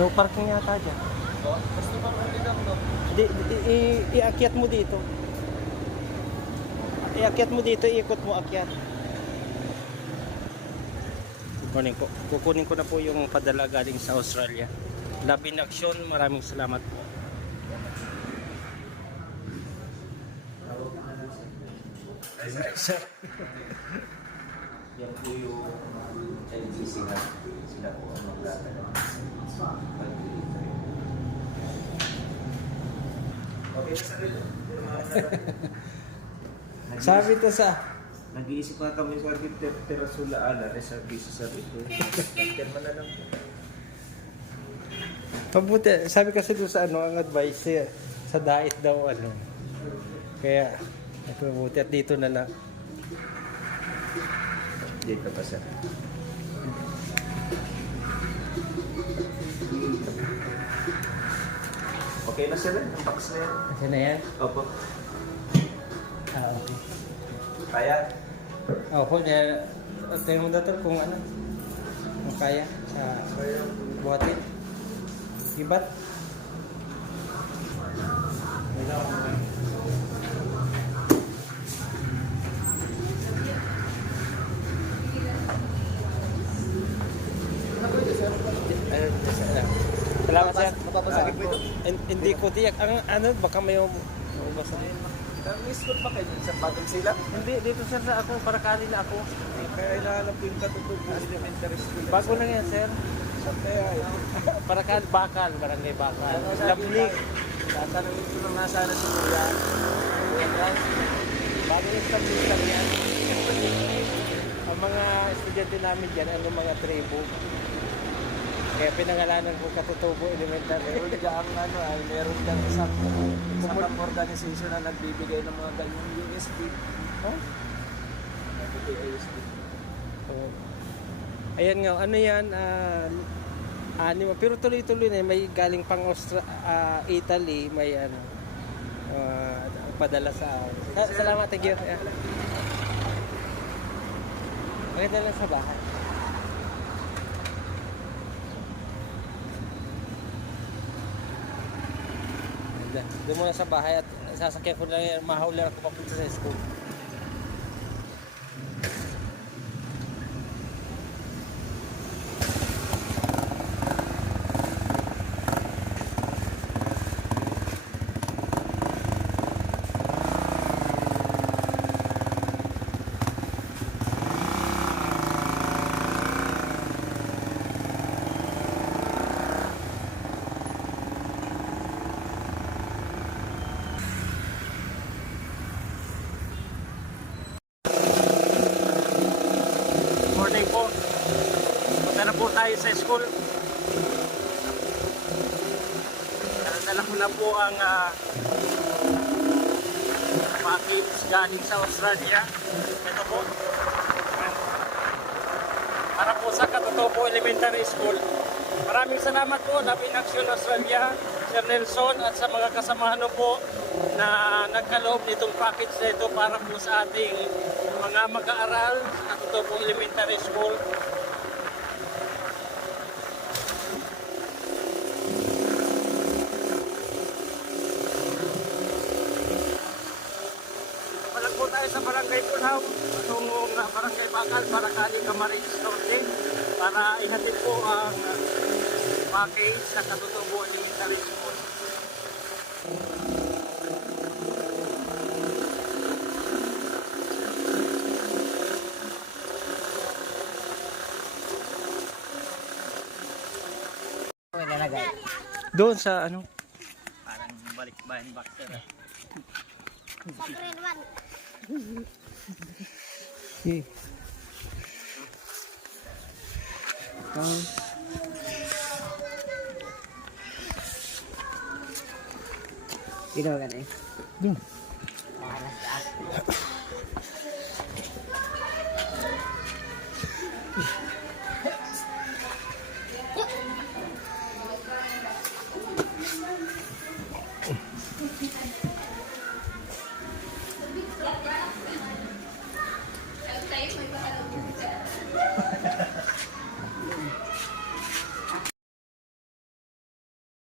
No parking yata dyan. Basta pa rin lang, no? Iakyat mo dito. Iakyat mo dito, ikot mo akyat. Kukunin ko na po yung padala galing sa Australia. Love in Action, maraming salamat po. Sir. Yan po yung LGC na sila po ang magdadala. Okay na sa relo. Sabi to sa Nag-iisip nga kami sa Terasula Ala, reservist sa rito. Terma na lang po. Mabuti, sabi kasi doon sa ano, ang advice sa diet daw ano. Kaya mabuti at dito na lang. Dito pa sir. Okay na sir, ang box na yan. Kasi na yan? Opo. Okay. Kaya? Opo, kaya tingnan mo dato kung ano. Kung kaya sa buhatin. Ibat. Salamat sir. Mapapasakit po ito? Hindi ko tiyak. Ang ano, baka may ubasa. May school pa kayo sa Bagong Sila? Hindi, dito sir sa ako, para kali na ako. Kaya hinahanap ko yung katutubong elementary school. Bago lang yan sir. Sa kaya Para kali, bakal, barangay bakal. Lablig. tatanungin ko na sana si Kuya. Bago yung lablig lang yan. Ang mga estudyante namin dyan, ano mga tribo. Kaya pinangalanan ko Katutubo Elementary. Meron dyan ano ay meron dyan isang organization na nagbibigay ng mga ganyang USB. Oh? Nagbibigay USB. So, ayan nga, ano yan, anima. Pero tuloy-tuloy na, may galing pang Italy, may ano, padala sa salamat, thank you. Yeah. Maganda lang sa bahay. Doon muna sa bahay at sasakyan ko lang yan, mahuli ako papunta sa school. Morning po. Punta na po tayo sa school. Dala ko na po ang package galing sa Australia. Ito po. Para po sa Katutubo Elementary School. Maraming salamat po, Love in Action Australia, Sir Nelson at sa mga kasamahan po na nagkaloob nitong package na ito para po sa ating mga mag-aaral sa Katutubo Elementary School. Palag po tayo sa Barangay Punhaw, patungong Barangay Bakal, para kali Camarines Norte, para ihatid po ang package sa Katutubo Elementary School. Doon sa ano? Parang balik bahan boxer. Sa grade 1. Okay. Ginawa eh. Doon. Malas